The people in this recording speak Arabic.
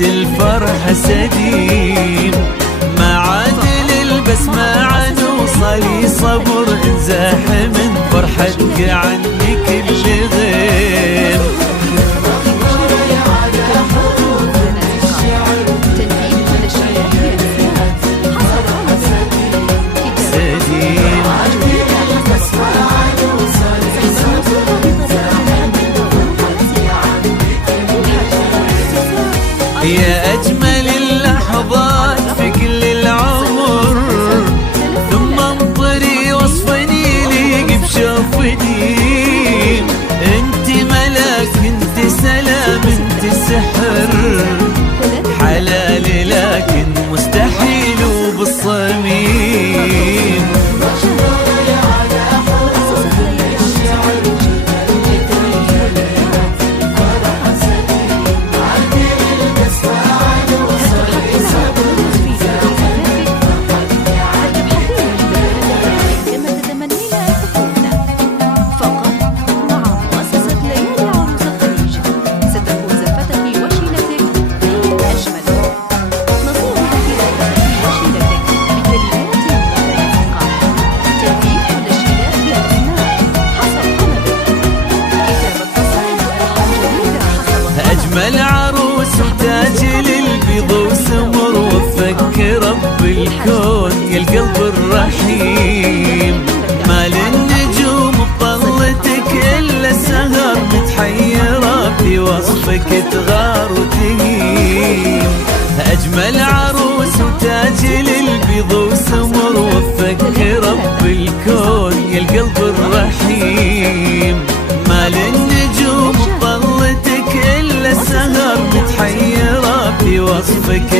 الفرحة سديم، ما عاد للبسمة عنوصلي صبر انزاح من فرحتك عني كل غيم. يا أجمل اللحظات في كل العمر، ثم انطري وصفني ليق بشوفتي. انت ملاك، انت سلام، انت سحر، حلال لكن مستحيل وبالصميم. أجمل عروس وتاج للبيض وسمر، وفك رب الكون يا القلب الرحيم. ما للنجوم بطلتك إلا سهر، متحيرة في وصفك تغار وتهيم. أجمل عروس وتاج للبيض وسمر، وفك رب الكون يا القلب الرحيم. ما للنجوم بطلتك إلا سهر، متحيرة في وصفك